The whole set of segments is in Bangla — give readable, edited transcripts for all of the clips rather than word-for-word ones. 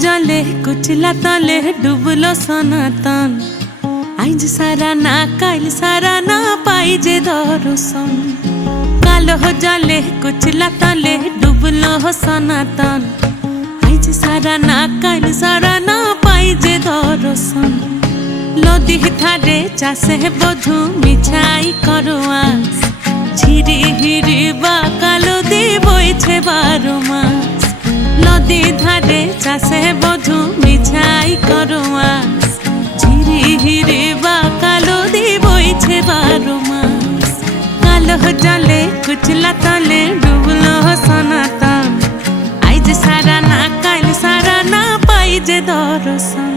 जले कुचला तले डुबलो सनातन आइज सारा ना काल सारा ना पाई जे दर्शन कालो जले कुचला तले डुबलो सनातन आइज सारा ना काल सारा ना पाई जे दर्शन नदी थारे चाषे बधु मिछाई करवास झिरी हिरी बा कालो दी बइछे 12 मास नदी धारे चाषे बधु मिछाई करवास झिरी हिरी बा कालो दी बइछे 12 मास कालो जले कुचला तले डुबलो सनातन आइज सारा ना काल सारा ना पाई जे दर्शन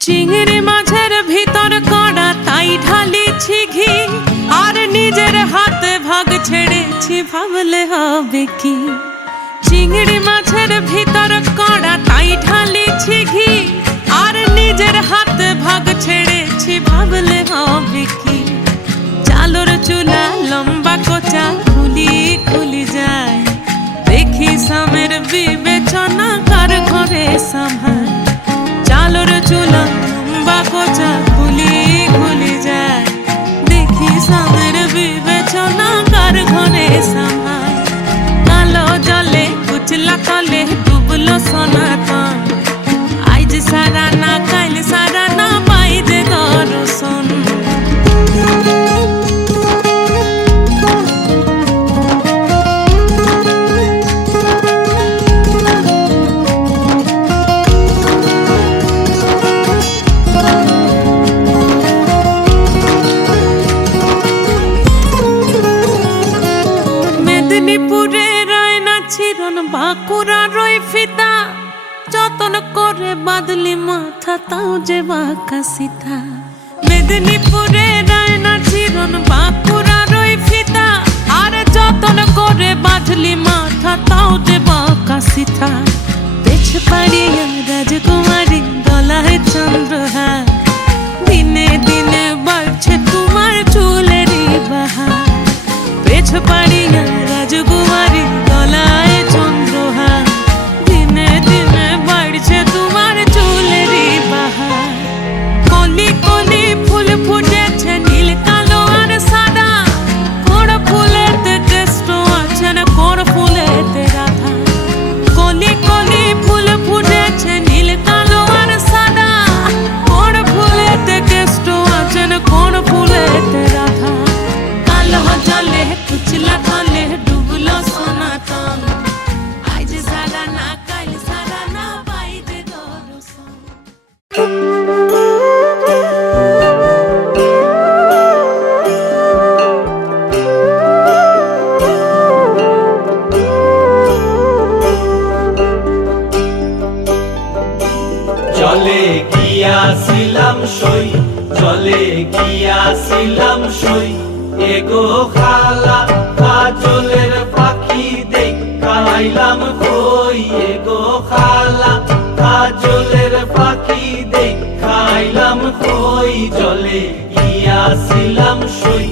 चिंगड़ी माझेर भीतर कड़ा ताई ढालिछि घी और निजेर हाथे भाग छेड़ेछि भाबले हबे कि चिंगड़ी माझेर भीतर कड़ा ताई ढालिछि घी और निजेर हाथे भाग छेड़ेछि भाबले हबे कि चालोर चूला लम्बा कोचा खुली खुली जाए देखी सामेर विवेचना कार घरे संभाल चालोर चूला लम्बा कोचा खुली खुली जाए देखी सामेर विवेचना कार घरे संभाल कालो जले कुचला तले डुबलो सनातन आइज सारा ना काल सारा ना पाई जे दर्शन মেদিনীপুরে রয় না ছিরন বাঁকুড়া রয় ফিতা যতন করে বাদলি মাথা তাও যে বাঁকা সিথা মেদিনীপুরে রয় না ছিরন বাঁকুড়া রয় ফিতা আর যতন করে বাদলি মাথা তাও যে বাঁকা সিথা পেছ পাড়িয়া রাজকুমারী গলায় চন্দ্রহার দিনে দিনে বাড়ছে তোমার চুলেরই বাহার পেছ পাড়িয়া রাজকুমারী গলায় চন্দ্রহার দিনে দিনে বাড়ছে তোমার চুলেরই বাহার কলি কলি ফুল ফুটেছে নীল কালো আর সাদা কোন ফুলেতে কৃষ্ণ আছেন কোন ফুলেতে রাধা কলি কলি ফুল ফুটেছে নীল কালো আর সাদা কোন ফুলেতে কৃষ্ণ আছেন কোন ফুলেতে রাধা কালো জলে কুচলা তলে ডুবলো সনাতন আইজ সারা না কাল সারা না পাই যে দর্শন জলে গিয়াছিলাম সই জলে গিয়াছিলাম সই এগো খালা কাজলের পাখি দেখাইলাম কই এগো খালা কাজলের পাখি দেখাইলাম কই জলে গিয়াছিলাম সই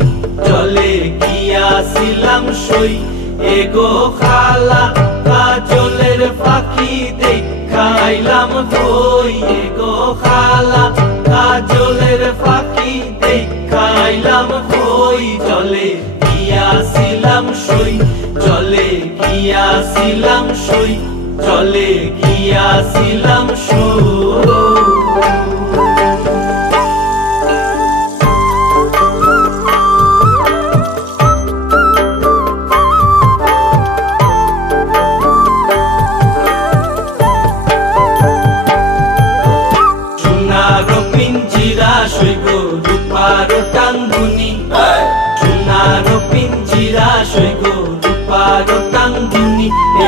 জলে গিয়াছিলাম সই এগো খালা কাজলের পাখি দেখাইলাম কই এগো খালা কাজলের পাখি দেখাইলাম কই জলে গিয়াছিলাম সই জলে গিয়াছিলাম সই জলে গিয়াছিলাম সই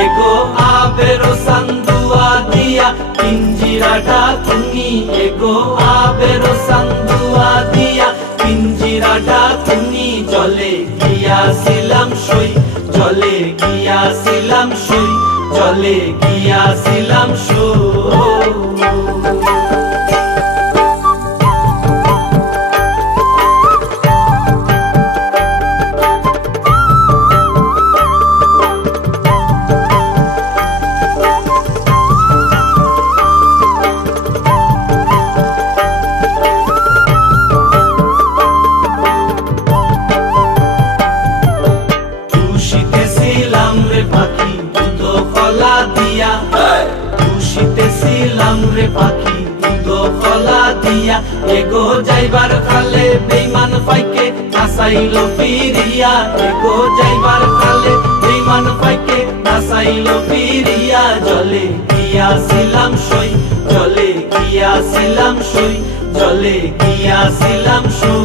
এগো আবেরো সান্দুয়া দিয়া পিঞ্জিরাটা তুমি এগো আবেরো সান্দুয়া দিয়া পিঞ্জিরাটা তুমি জলে গিয়া গিয়াছিলাম সই, জলে গিয়াছিলাম সই, জলে গিয়াছিলাম সই। খুশিতেছিলাম রে পাখি দুধ কলা দিয়া, খুশিতেছিলাম রে পাখি দুধ কলা দিয়া, এগো যাইবার কালে বেইমান পাইকে নাসাইল ফিরিয়া, এগো যাইবার কালে বেইমান পাইকে নাসাইল ফিরিয়া, জলে গিয়াছিলাম সই, জলে গিয়াছিলাম সই, জলে গিয়াছিলাম সই।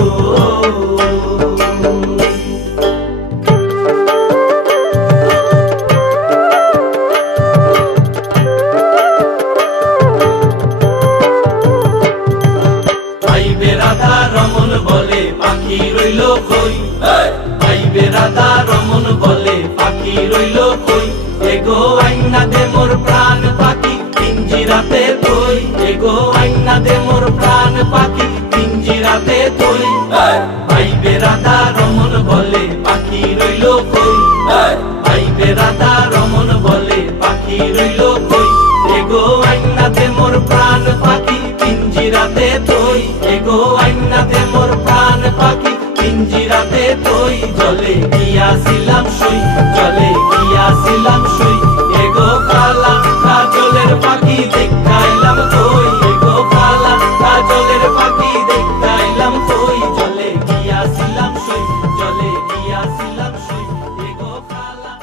রাধা রমন বলে পাখি রইল কই, আইবে রাধা রমন বলে পাখি রইল কই, এগো আইনা দে মোর প্রাণ পাখি পিঞ্জিরাতে তুই, এগো আইনা দে মোর প্রাণ পাখি পিঞ্জিরাতে তুই, আইবে রাধা রমন বলে পাখি রইল কই, আইবে রাধা রমন বলে পাখি রইল কই, এগো আইনা দে মোর প্রাণ পাখি পিঞ্জিরাতে তুই, এগো আইনা দে মোর প্রাণ পাখি পিঞ্জিরাতে তুই, জলে গিয়াছিলাম সই, জলে গিয়াছিলাম সই, এগো কালা কাজলের পাখি দেখাইলাম কই, এগো কালা কাজলের পাখি দেখাইলাম কই, জলে গিয়াছিলাম সই, জলে গিয়াছিলাম সই, এগো কালা।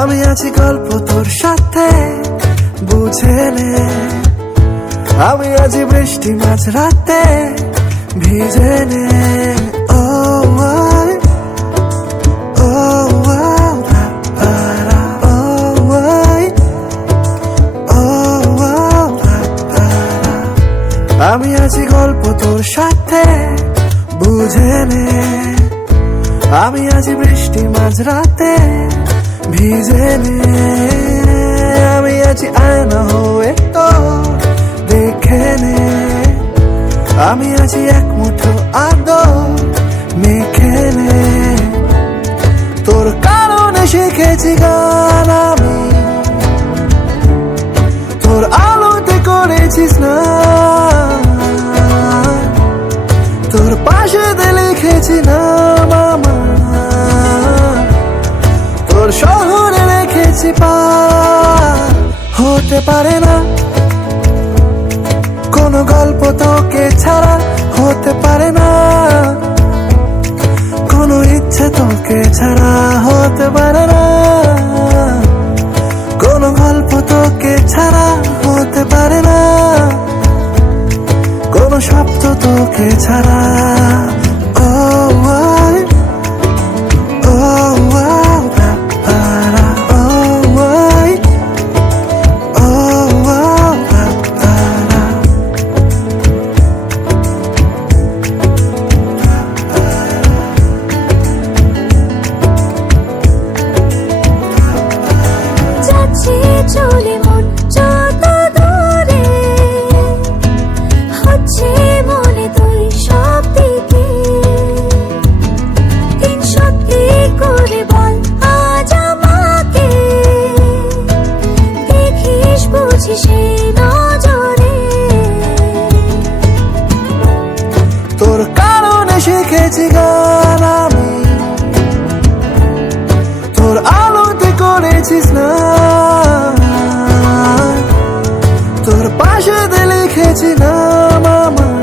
আমি আছি গল্প তোর সাথে বুঝে নে, আমি আছি বৃষ্টি মাঝ রাতে ভিজে নে, ও আই, ও আও, পারা, ও আই, ও আও, পারা। আমি আছি গল্প তোর সাথে বুঝে নে, আমি আছি বৃষ্টি মাঝ রাতে ভিজে নে, আমি আছি আয়না হয়ে তো দেখে নে, আমি আছি এক মুঠো আদর মেখে নে, তোর কারণে শিখেছি গান আমি, তোর আলোতে করেছিস না, তোর পাশে লিখেছি না মামা, তোর শহরে রেখেছি পা, হতে পারে না কোনো গল্প তোকে ছাড়া, হতে পারে না কোনো ইচ্ছে তোকে ছাড়া, হতে পারে না কোনো গল্প তোকে ছাড়া, হতে পারে না কোনো শব্দ তোকে ছাড়া, ও আই, ও আও, পারা, ও আই, ও আও, পারা। লিখেছি গান আমি, তোর আলোতে করেছিস না, তোর পাশেতে লিখেছি নাম আমার,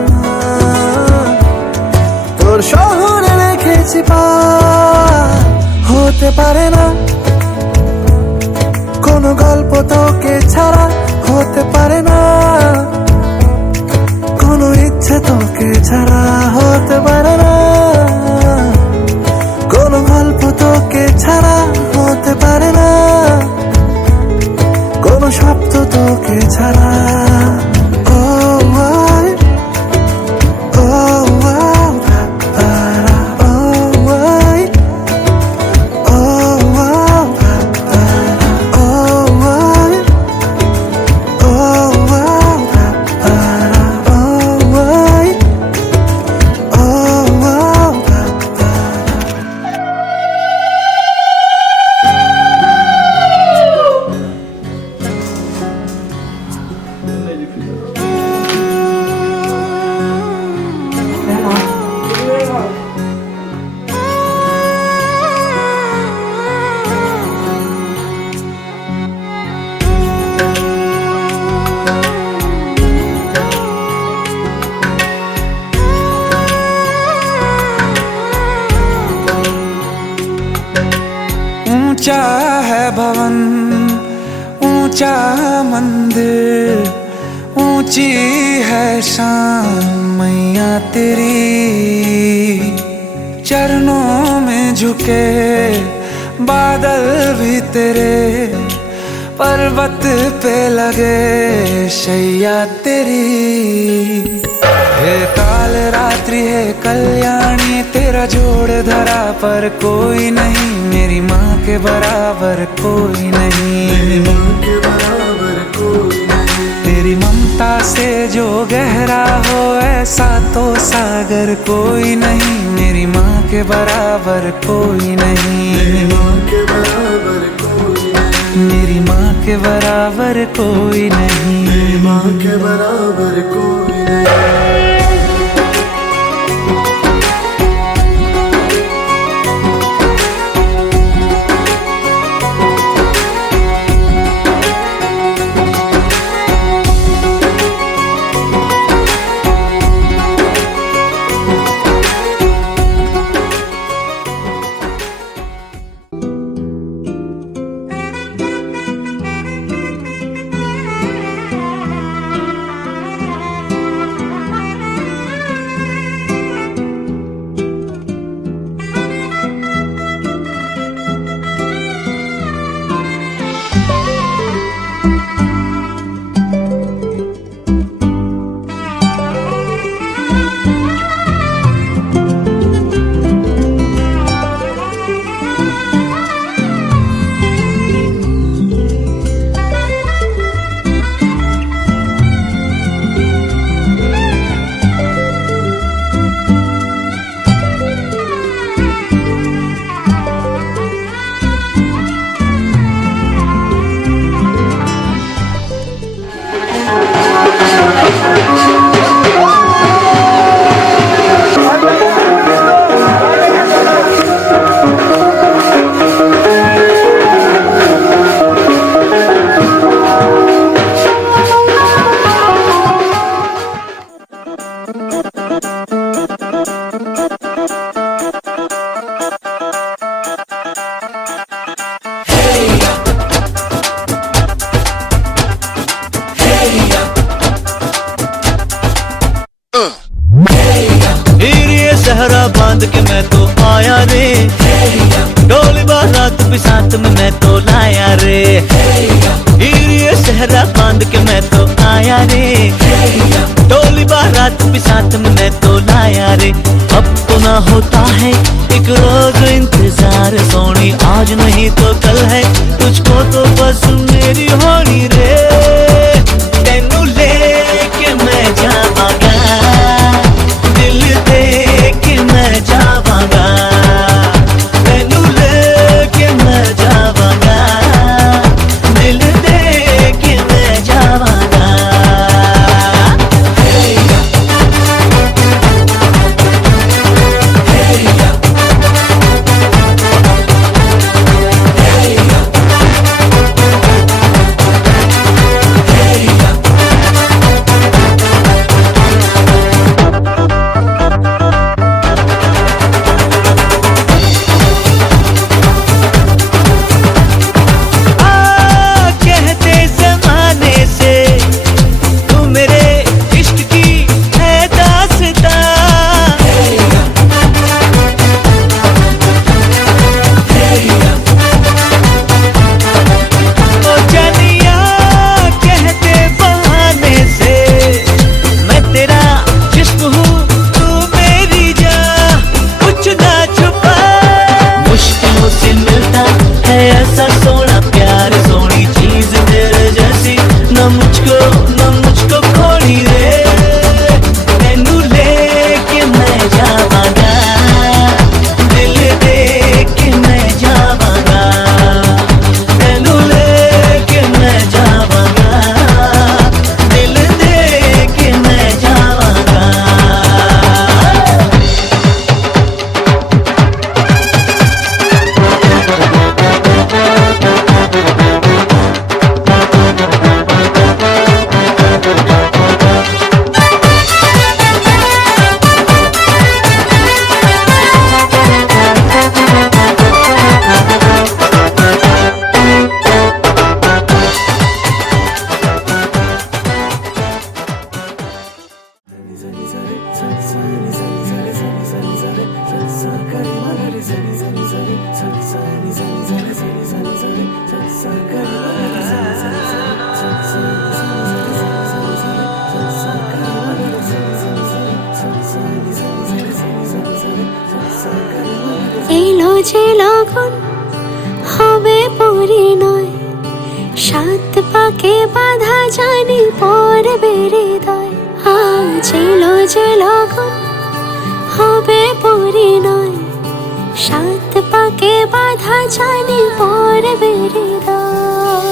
তোর শহরে রেখেছি পার। হতে পারে না কোনো গল্প তোকে ছাড়া, হতে পারে না কোনো ইচ্ছে তোকে ছাড়া, হতে পারে না কোনো গল্প তোকে ছাড়া, হতে পারে না কোনো শব্দ তোকে ছাড়া। Oh, I, oh, I, oh, I, oh, I, oh, ऊंचा है भवन, ऊंचा मंदिर, ऊंची है शान मैया तेरी। चरणों में झुके बादल भी तेरे, पर्वत पे लगे शैया तेरी। हे काल रात्रि है कल्याणी, तेरा जोड़ धरा पर कोई नहीं, मेरी माँ के बराबर कोई नहीं, मेरी माँ के बराबर कोई नहीं। तेरी ममता से जो गहरा हो ऐसा तो सागर कोई नहीं, मेरी माँ के बराबर कोई नहीं, मेरी माँ के बराबर कोई नहीं, मेरी माँ के बराबर कोई नहीं, मेरी माँ के बराबर कोई नहीं। सहरा बांध के मैं तो आया रे, डोली बारात भी साथ में मैं तो लाया रे। ये सहरा बांध के मैं तो आया रे, डोली बारात भी साथ में मैं तो लाया रे। अब तो ना होता है एक रोज इंतजार सोनी, आज नहीं तो कल है तुझको तो बस मेरी होनी रे। तेनू लेके मैं जावांगा, दिल दे के मैं जावांगा, तेनू लेके मैं जावांगा, दिल दे के मैं जावांगा। পাকে বাধা জানি পড়বে হৃদয়, আজ এলো যে লগন হবে পরিণয়। সাত পাকে বাধা জানি পড়বে হৃদয়।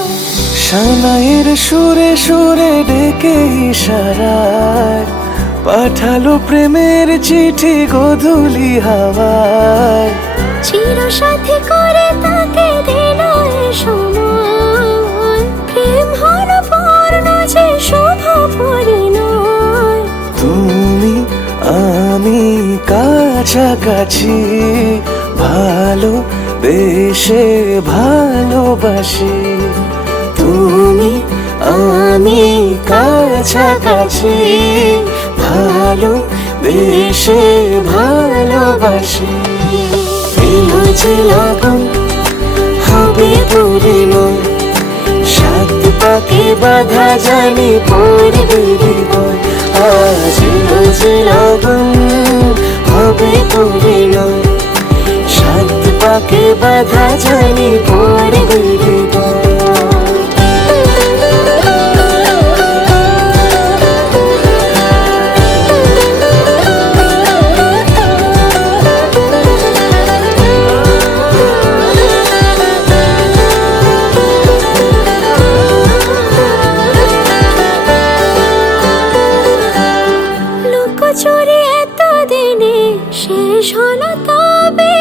সানাইয়ের সুরে সুরে ডেকে ইশারায় পাঠালো প্রেমের চিঠি গোধূলি হাওয়ায়। চির সাথী করে তাকে দিল এ সময়, প্রেম হলো পূর্ণ যে শুভ পরিণয়। তুমি আমি কাছাকাছি, ভালো বেশে ভালোবাসি। তুমি আমি কাছাকাছি, ভালো বেশে ভালোবাসি। এলো যে লগন হবে পরিণয়, সাত পাকে বাধা জানি পড়বে হৃদয়, আজ এলো যে লগন হবে পরিণয়। সাত পাকে বাধা জানি পড়বে হৃদয়। চুরি এতদিনে শেষ হলো তবে,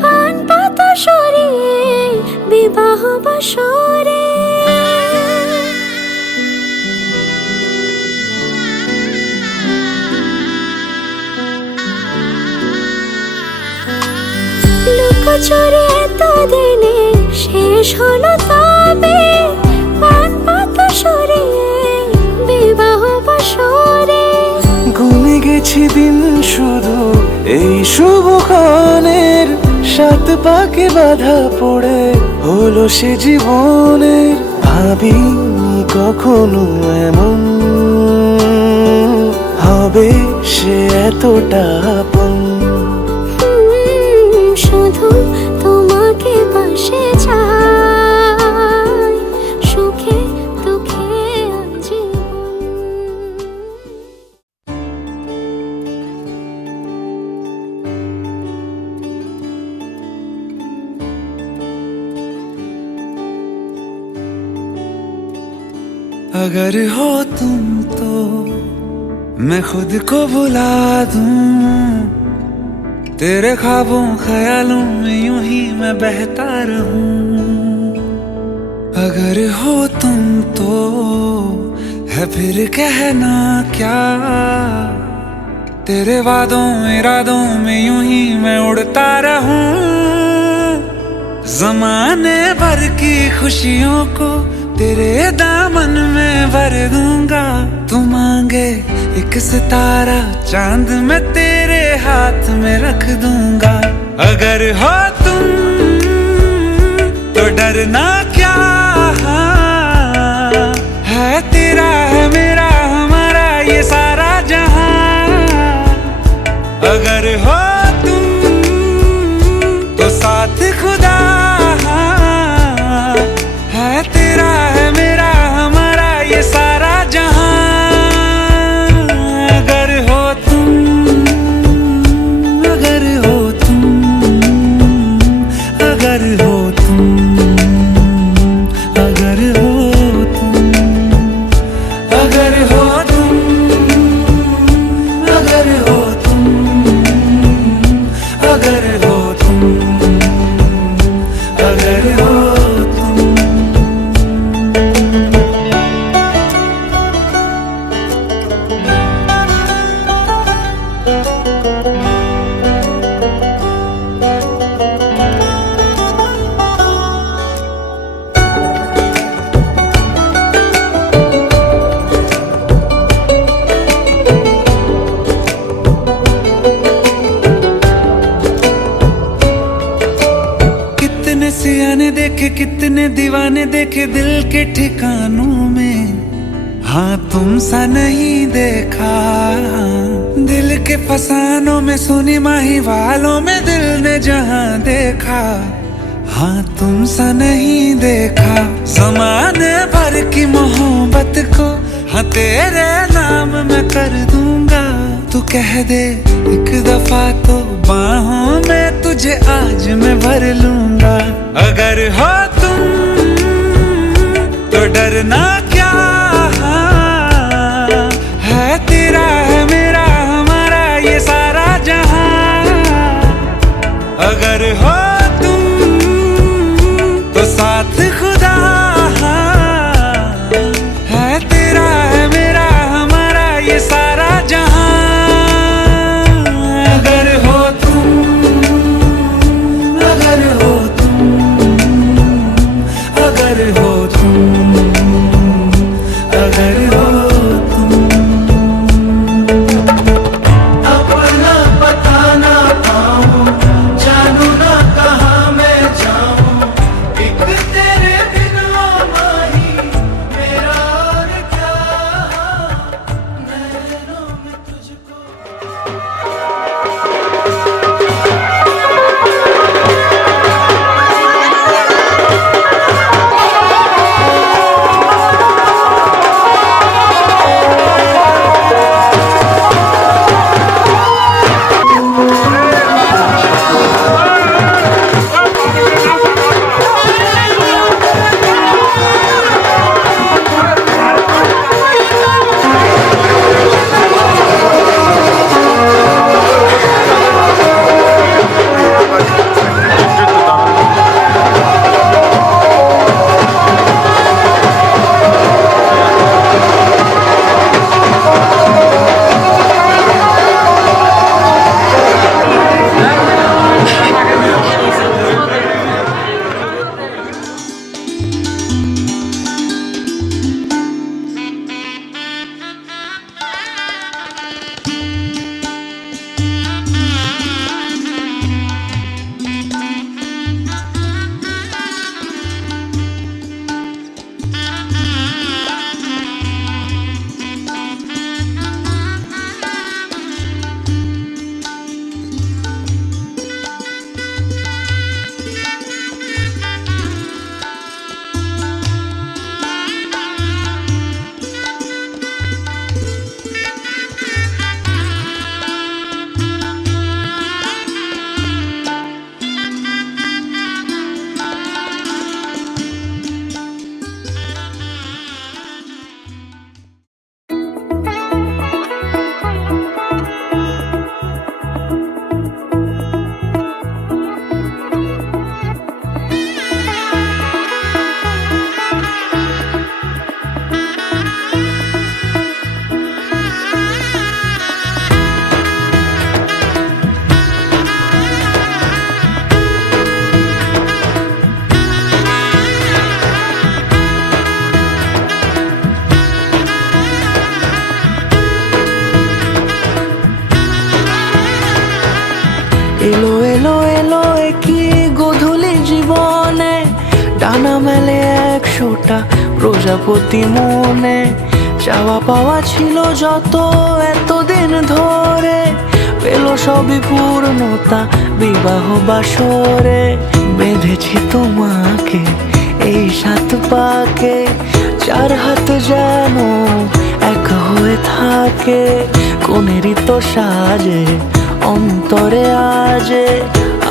পান পাতা সরিয়ে বিবাহ বাসরে। লুকোচুরি এতদিনে শেষ হলো তবে, পান পাতা সরিয়ে বিবাহ বাসরে। গুনে গেছি দিন শুধু এই শুভক্ষণের, সাত পাকে বাধা পড়ে হলো সে জীবনের। ভাবিনি কখনো এমন হবে সে এতটা আপন। শুধু তোমাকে পাশে চাই, সুখে দুঃখে আজীবন। अगर हो तुम तो मैं खुद को भुला दूं, तेरे ख्वाबों ख्यालों में यूं ही मैं बहता रहूं। अगर हो तुम तो है फिर कहना क्या, तेरे वादों इरादों में यूं ही मैं उड़ता रहूं। ज़माने भर की खुशियों को तेरे दामन में भर दूंगा। तू मांगे एक सितारा चांद मैं तेरे हाथ में रख दूंगा। अगर हो तुम तो डरना क्या, है तेरा है मेरा हमारा ये सारा जहां। अगर हो तुम तो साथ खुदा, है तेरा है मेरा हमारा ये सारा जहां। अगर हो तुम, अगर हो तुम, अगर हो तुम, अगर हो तुम, अगर हो तुम, अगर हो तुम, अगर हो तुम, अगर हो तुम। कितने सियाने देखे कितने दीवाने देखे दिल के ठिकानों में, हाँ तुम सा नहीं देखा। दिल के फसानों में सुनी माही वालों में दिल ने जहां देखा। हाँ तुमसा नहीं देखा ज़माने भर की मोहब्बत को, हाँ तेरे नाम मैं कर दूंगा। तू कह दे एक दफा तो बाहों में तुझे आज मैं भर लूंगा। अगर हो तुम तो डरना क्या है, तेरा है मेरा हमारा ये सारा जहां। अगर हो तुम तो साथ खुदा है, तेरा है मेरा हमारा ये सारा जहां। अगर हो तुम, अगर हो तुम, अगर हो तुम, अगर हो तुम। अपना बताना पाऊं, जानू ना कहाँ मैं जाऊं, एक तेरे बिना माही मेरा और क्या, नैनों में तुझको। এলো এলো এলো কি গধূলি জীবনে, ডানা মেলে 100টা প্রজাপতি মনে। চাওয়া পাওয়া ছিল যত এতদিন ধরে, পেল সবই পূর্ণতা বিবাহ বাসরে। বেঁধেছি তোমাকে এই 7 পাকে, 4 হাত যেন এক হয়ে থাকে। কোনেরই তো সাজে অন্তরে আজে,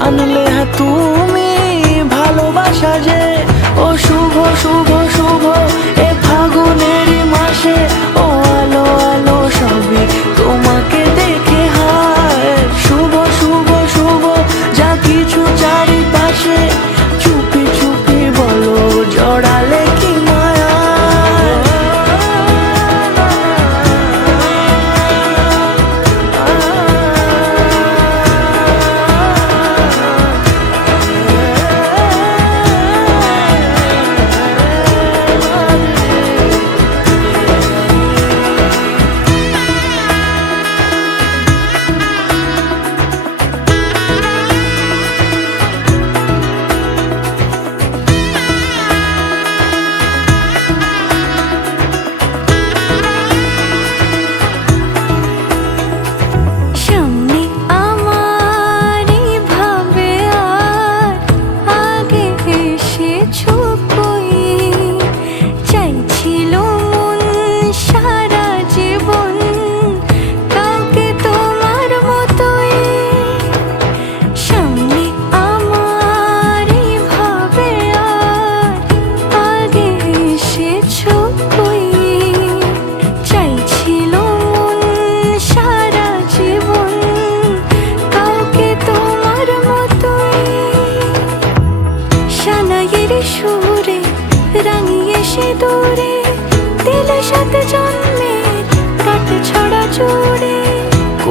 আনলে হ্যাঁ তুমি ভালোবাসা যে। ও শুভ শুভ শুভ এ ফাগুনেরই মাসে, ও আলো আলো সবই তোমাকে দেখে হায়। শুভ শুভ শুভ যা কিছু চারিপাশে, চুপি চুপি বলো জড়ালে কি মায়া।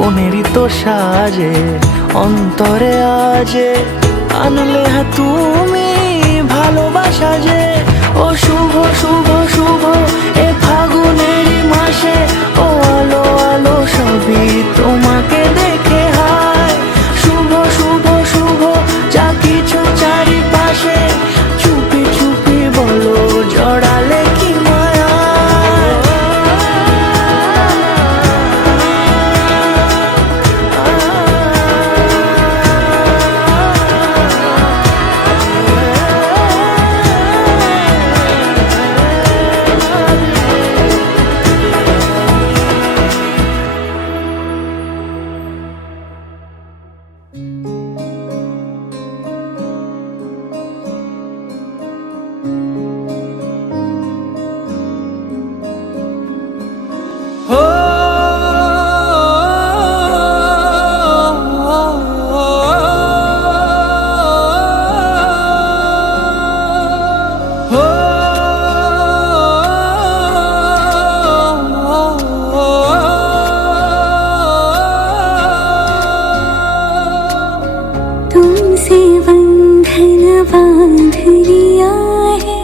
মনেরই তো সাজে অন্তরে আজে আনলে হ্যাঁ তুমি ভালোবাসা যে ও শুভ শুভ শুভ এ ফাগুনেরই মাসে ও আলো আলো সবই তোমাকে দেখে হায় শুভ শুভ শুভ যা কিছু চারিপাশে চুপি চুপি বলো জড়ালে কি মায়া तुमसे बंधन बांध लिया है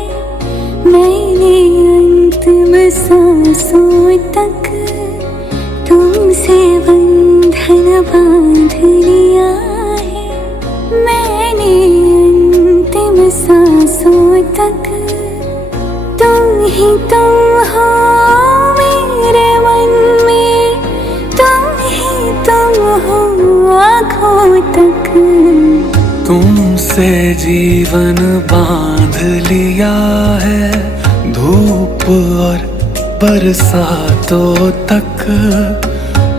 मैंने अंतिम सांसों तक तुमसे बंधन बांध लिया है मैंने अंतिम सांसों तक तुम ही तुम हो मेरे मन में तुम ही तुम हो आँखों तक तुमसे जीवन बांध लिया है धूप और बरसातों तक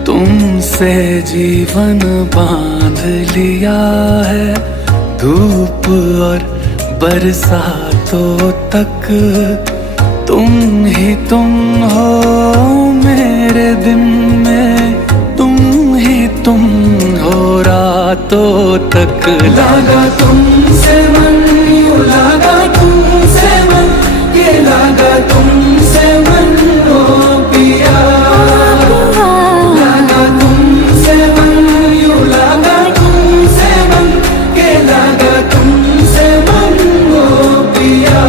तुमसे जीवन बांध लिया है धूप और बरसातों तक तुम ही तुम हो मेरे दिन में तुम ही तुम हो रातों तक लागा तुमसे मन यूं लागा तुमसे मन ये लागा तुमसे मन ओ पिया लागा तुमसे मन यूं लागा तुमसे मन ये लागा तुमसे मन ओ पिया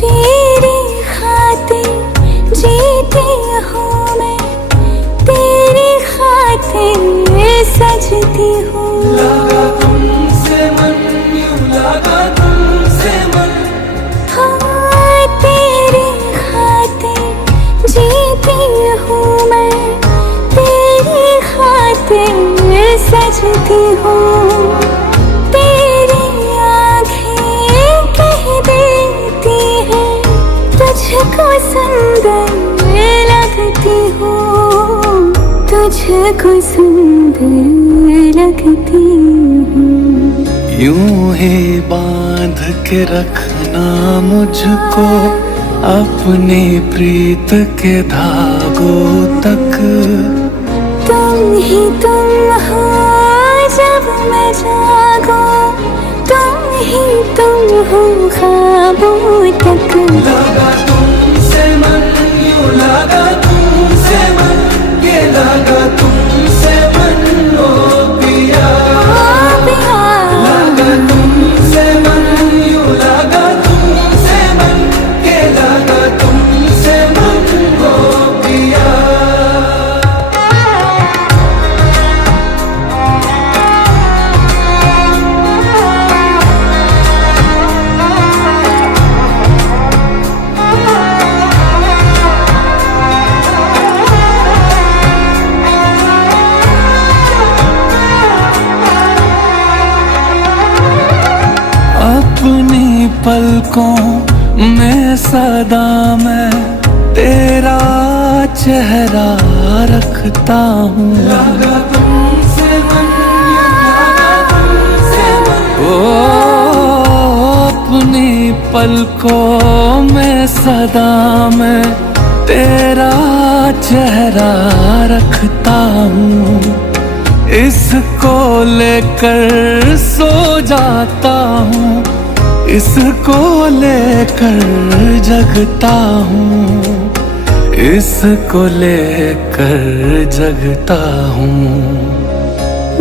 तेरी खातिर जीती हूँ मैं तेरी खातिर सजती हूँ लागा तुमसे मन यूं लागा तुमसे मन हाँ तेरी खातिर जीती हूँ मैं तेरी खातिर सजती हूँ तेरी आँखें कह देती है तुझको सुंदर लगती हूँ तुझको सुंदर लगती हूँ यूं ही बांध के रखना मुझको अपनी प्रीत के धागों तक तुम ही तुम हो जब मैं जागूं तुम ही तुम हो ख्वाबों तक लागा तुमसे मन यूं लागा तुमसे मन ये लागा तुमसे मन ओ पिया लागा तुमसे मन यूं लागा तुमसे मन ये लागा तुमसे मन ओ पिया अपनी पलकों में सदा मैं तेरा चेहरा रखता हूँ लागा तुमसे मन यूं लागा पलकों में सदा मैं तेरा चेहरा रखता हूँ, इसको लेकर सो जाता हूँ, इसको लेकर जगता हूँ, इसको लेकर जगता हूँ।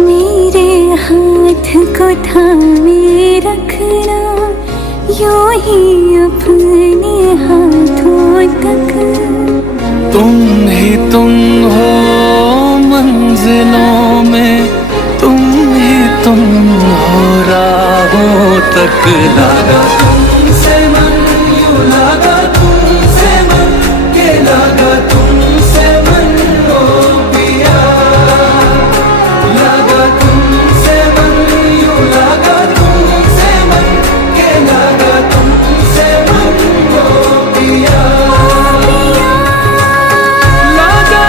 मेरे हाथ को थामे रखना, यूं ही अपने हाथों तक। तुम ही तुम हो मंजिलों में, तुम ही तुम हो राहों तक। लगा तुमसे मन, यूं लगा तुमसे मन, के लगा तुमसे मन ओ पिया। लगा तुमसे मन, यूं लगा तुमसे मन, के लगा तुमसे मन ओ पिया। लगा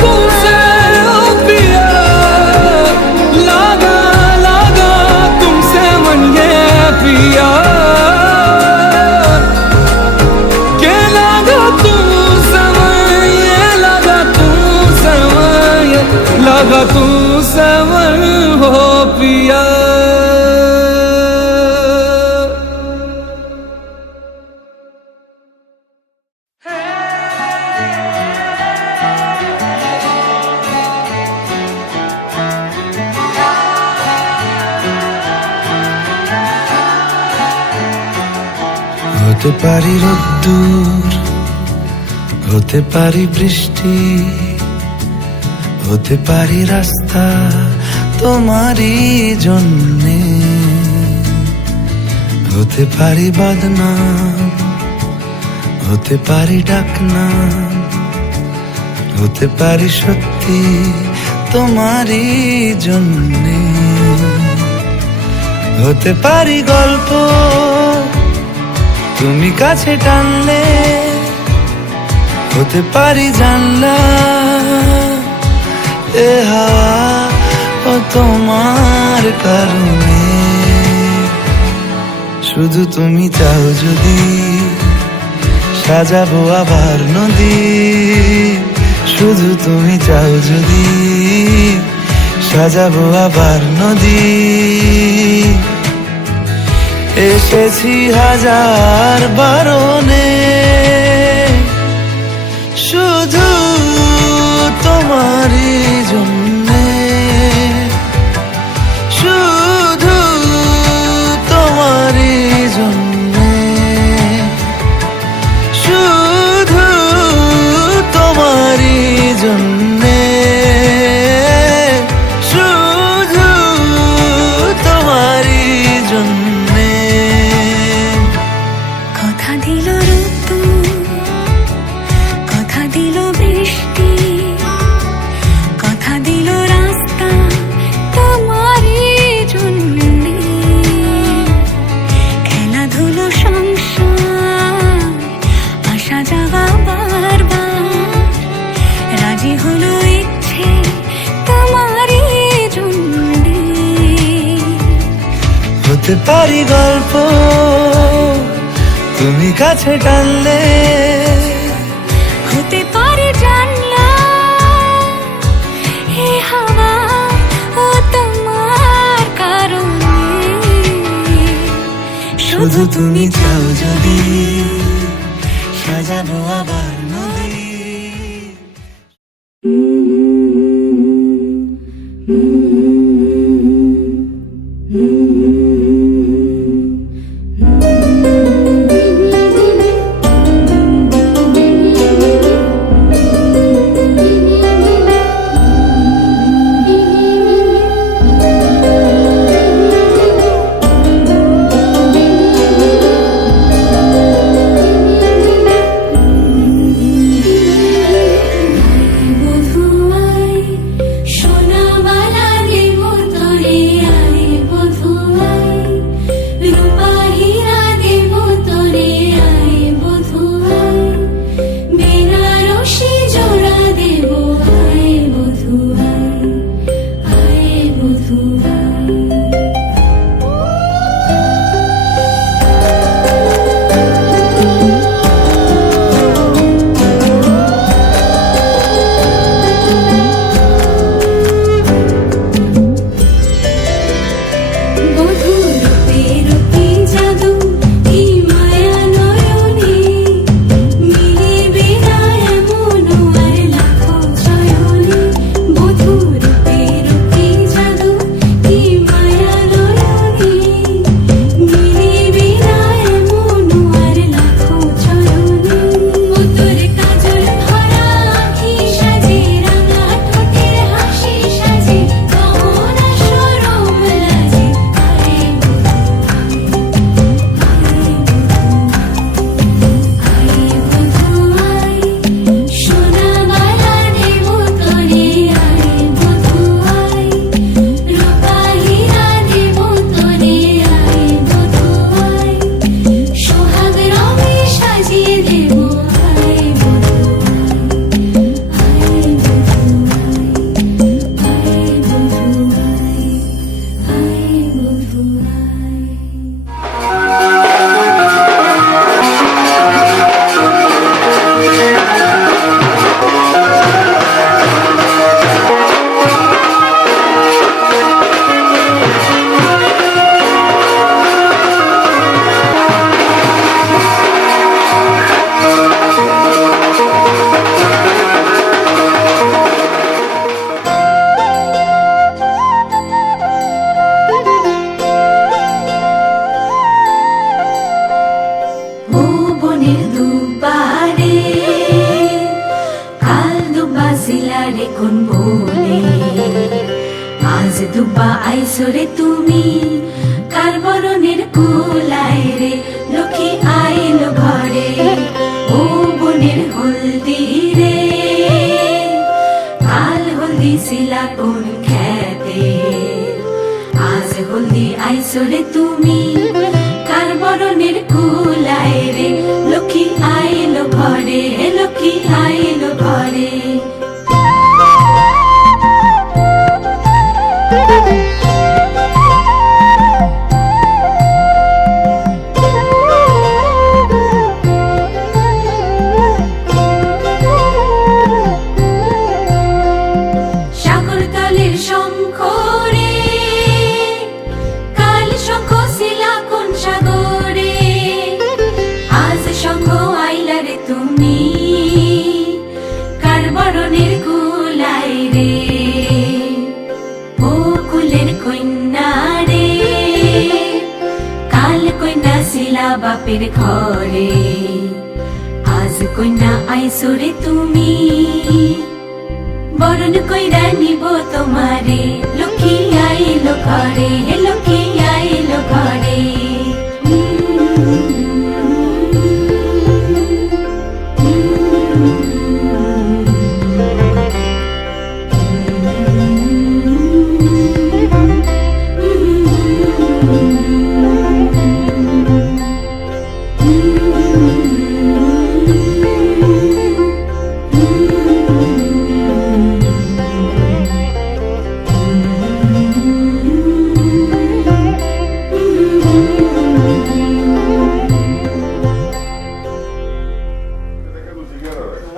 तुमसे ओ पिया, लगा लगा तुमसे मन ये पिया। के लगा तुमसे मन, ये लगा तुमसे मन, ये लगा तुमसे मन हो पिया। হতে পারি রোদ্দুর, হতে পারি বৃষ্টি, হতে পারি রাস্তা তোমারই জন্যে, হতে পারি বদনাম, হতে পারি ডাকনাম, হতে পারি সত্যি তোমারই জন্যে, হতে পারি গল্প তুমি কাছে টানলে, হতে পারি জানলা এ হাওয়া ও তোমার কারণে। শুধু তুমি চাও যদি সাজাবো আবার নদী, শুধু তুমি চাও যদি সাজাবো আবার নদী। এসেছি হাজার বারণে, শুধু তোমারই জন্যে, শুধু তোমারই জন্যে, শুধু তোমারই জন্যে, শুধু তোমারই জন্যে। কথা দিল ঋতু, কথা দিল বৃষ্টি, কথা দিল রাস্তা তোমারই জন্যে। খেলাধুলো সংসার আশা জাগা বারবার, রাজি হলো ইচ্ছে তোমারই জন্যে। হতে পারি গল্প তুমি কাছে টানলে, হতে পারে জানলা এ হাওয়া ও তোমার কারণে। শুধু তুমি চাও যদি সাজাবো আবার নদী। দুবা আইসরে তুমি কার বরণের কুলায় রে লক্ষ্মী আইলো ঘরে ও বনের হলদি রে কাল হলদি শিলা কোন খেতে আজ হলদি আইসরে তুমি কার বরণের কুলায় রে লক্ষ্মী আইলো ঘরে লক্ষ্মী আইলো ঘরে সাগর তলের শঙ্খ রে কাল শঙ্খ শিলা কোন সাগরে আজ শঙ্খ আইলা রে তুমি কার বরণের কুলায় রে ও কুলের কন্যা রে কাল কন্যা শিলা বাপের ঘরে আজ কন্যা আইসরে তুমি বরণ কইরা নিব তোমারে লক্ষ্মী আইলো ঘরে লক্ষ্মী আইলো ঘরে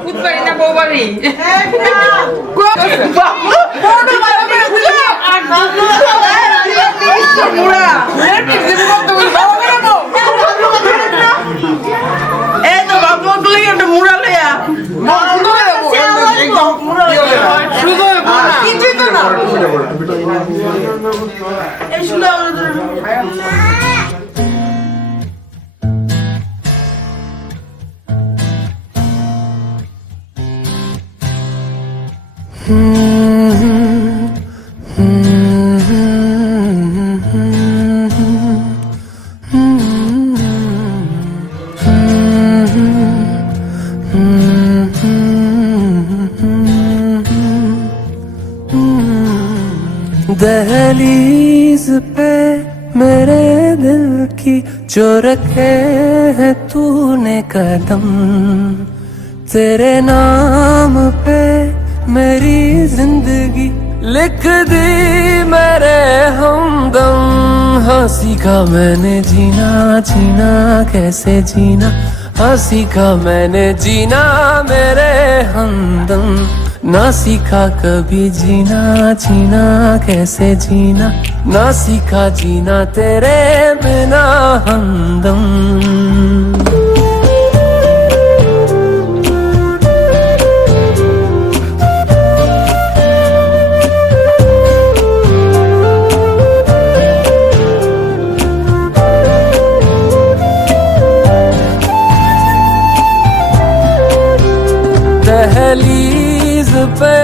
বুধবারই না বউবারই दहलीज पे मेरे दिल की जो रखे है तूने कदम तेरे नाम पे मेरी जिंदगी लिख दी मेरे हमदम हाँ सीखा मैंने जीना जीना कैसे जीना हाँ सीखा मैंने जीना मेरे हमदम ना सीखा कभी जीना जीना कैसे जीना ना सीखा जीना तेरे बिना हमदम दहलीज पे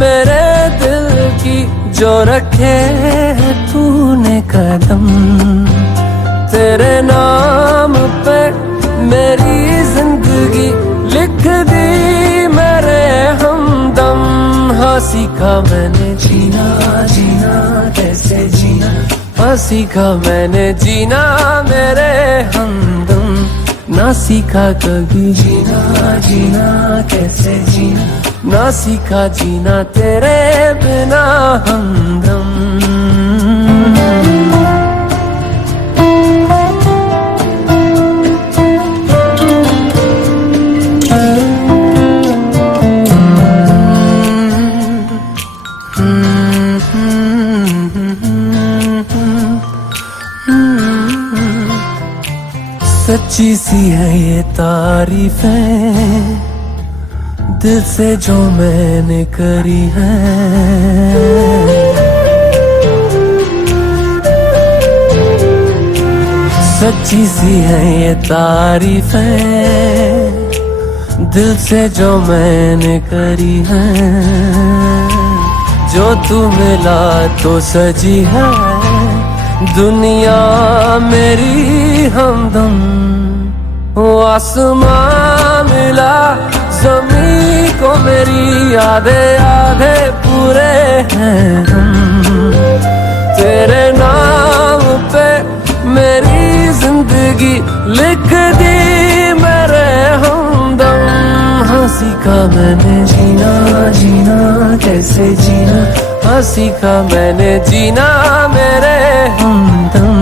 मेरे दिल की जो रखे है तूने कदम तेरे नाम पे मेरी जिंदगी लिख दी मेरे हमदम हाँ सीखा मैंने जीना जीना कैसे जीना हाँ सीखा मैंने जीना मेरे हमदम ना सीखा कभी जीना जीना कैसे जीना ना सीखा जीना तेरे बिना हमदम सच्ची सी है ये तारीफें दिल से जो मैंने करी है सच्ची सी है ये तारीफें दिल से जो मैंने करी है जो तू मिला तो सजी है दुनिया मेरी हमदम। वो आसमां मिला ज़मीं को मेरी आधे आधे पूरे हैं हम। तेरे नाम पे मेरी जिंदगी लिख दी मेरे हमदम। हाँ सीखा मैंने जीना जीना कैसे जीना, हाँ सीखा मैंने जीना मेरे हमदम।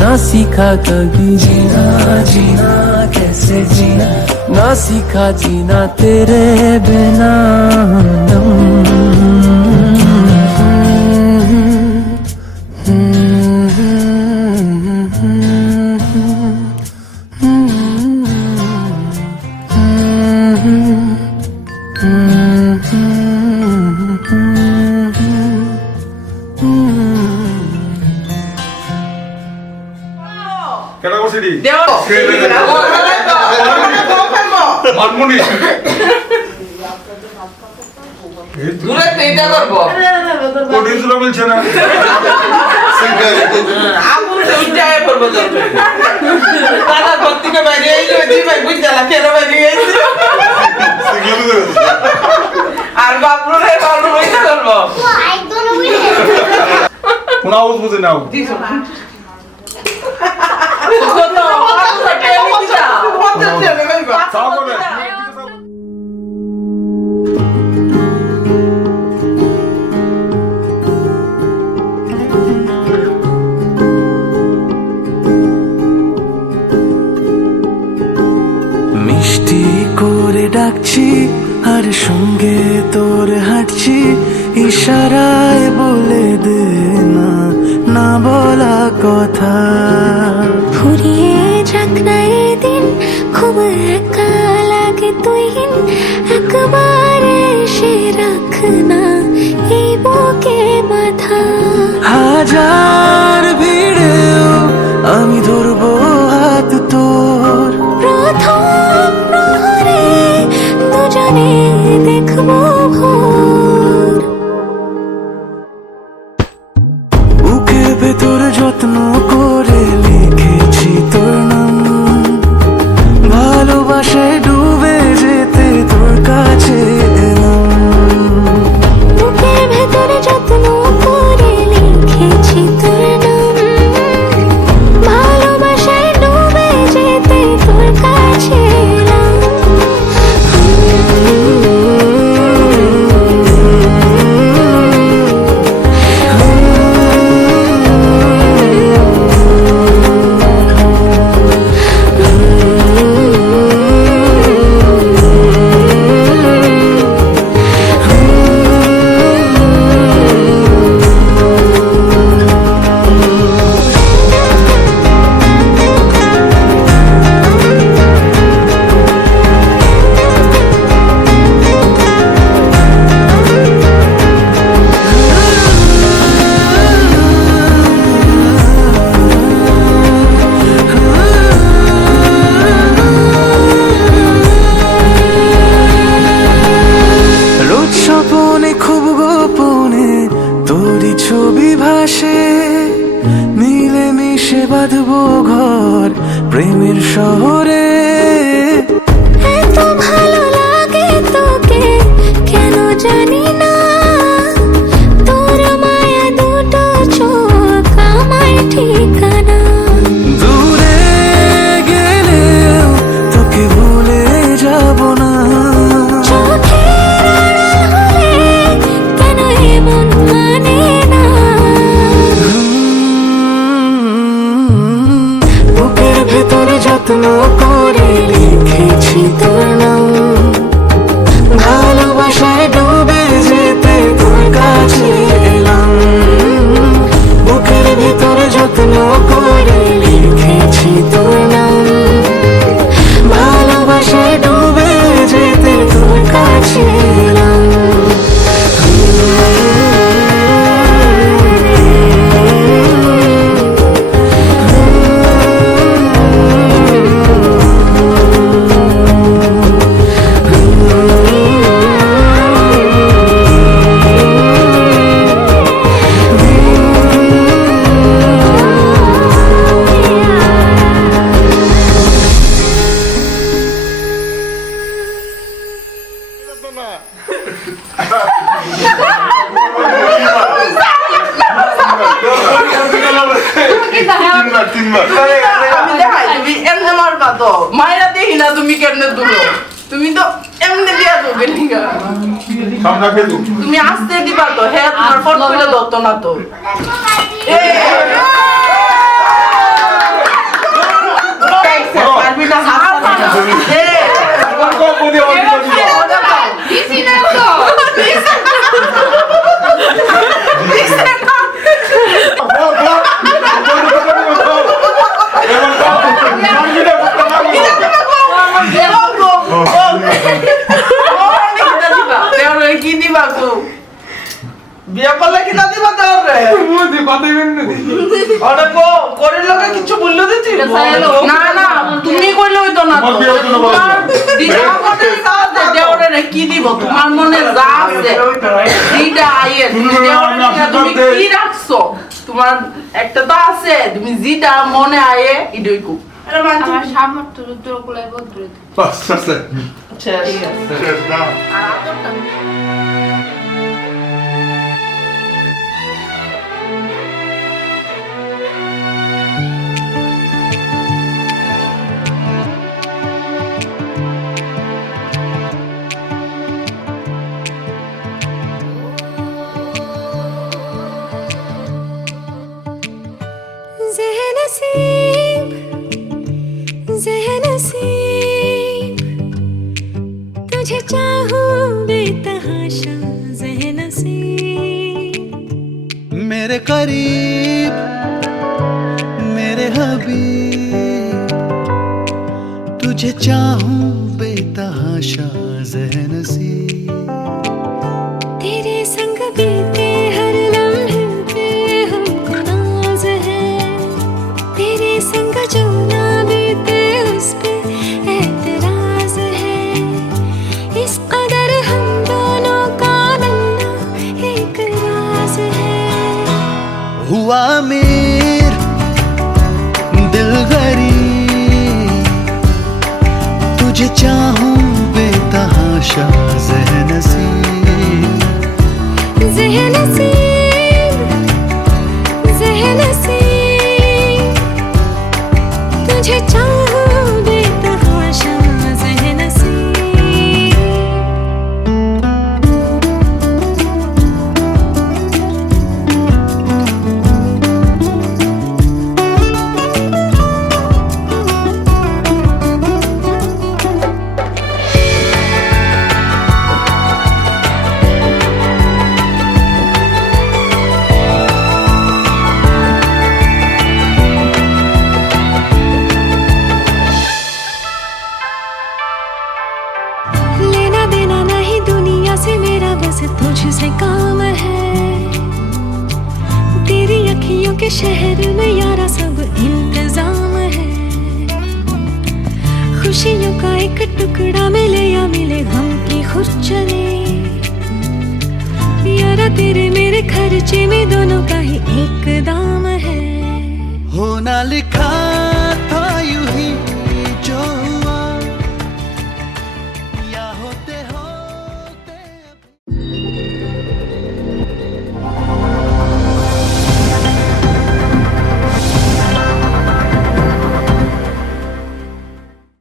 ना सीखा कभी जीना जीना कैसे जीना, ना सीखा जीना तेरे बिना हमदम। কেডা বসিডি দেও মানমুনি দূরে এইটা করব কোডি জুলা বলছে না আপু এইটাই করব দরকার দাদা ভক্তিকে বাইরে আইলো জি ভাই বুঝলা কেন বাইরে আইছে আর বাপরু রে বাপরু এইটা করব একদম বুঝে কোন আওয়াজ বুঝে নাও মিষ্টি করে ডাকছি আর সঙ্গে তোর হাঁটছি, ইশারায় বলে দে না না বলা কথা। ফুরিয়ে যাক না এদিন, খুব একা লাগে তুই একবার এসে রাখ না এই বুকে মাথা। হাজার ভিড়েও আমি ধরবো হাত তোর, প্রথম প্রহরে দুজনে দেখবো ভোর। বুকের ভেতর যত্ন করে লিখেছি তোর নাম, ভালোবাসায় ডুবে যেতে তোর কাছে এলাম। বুকের ভেতরে যত্ন করে লিখেছি তোর নাম, ভালোবাসায় ডুবে যেতে তোর কাছে এলাম। রোজ স্বপনে খুব গোপনে তোরই ছবি ভাসে, মিলে মিশে বাঁধবো ঘর প্রেমের শহরে। এত ভালো লাগে তোকে কেন জানি না, তোর মায়া দুটো চোখ আমার ঠিকানা। দূরে গেলেও তোকে ভুলে যাব না, চোখের আড়াল হলে কেন এমন মানে না। বুকের ভেতরে যত্ন করে লিখে আমি দেখাই তুমি এমনি মারবা তো মায়েরা দেখি না তুমি কেমনে দুলো তুমি তো এমনি দিয়া দেবে ঠিক সামনে খেলু তুমি আসতে দিবা তো হ্যাঁ তোমার ফট করে দত্ত না তো পারবি না হাত কি দিবা তো বিয়ে করলে কি না দিবা তো করে লোকে কিছু বললো দিতি না না তুমি করলে হইতো না কি দিব তোমার মনে যা আছে তুমি কি রাখছো তোমার একটা তো আছে তুমি যেটা মনে আয়ে এটাই কো আমার সামর্থ্য রুদ্র কুলাই বলতে আচ্ছা আচ্ছা ঠিক আছে আর আদরটা तुझे चाहूं बेतहाशा ज़ेहनसीब मेरे करीब मेरे हबीब तुझे चाहूं बेतहाशा ज़ेहनसीब तेरे संग बीते हर लम्हे पे हमको नाज है तेरे संग जो ना बीते उस पे एतराज है इस कदर हम दोनों का मिलना एक राज है हुआ अमीर दिल गरीब तुझे चाहूं बेतहाशा ज़ेहनसीब ज़ेहनसीब ज़ेहनसीब तुझे चाहूं बेतहाशा ज़ेहनसीब लेना देना नहीं दुनिया से मेरा बस तुझसे काम है तेरी अखियों के शहर में यारा सब इंतजाम है खुशियों का एक टुकड़ा मिले या मिले गम की खुरचने यारा तेरे मेरे खर्चे में दोनों का ही एक दाम है होना लिखा था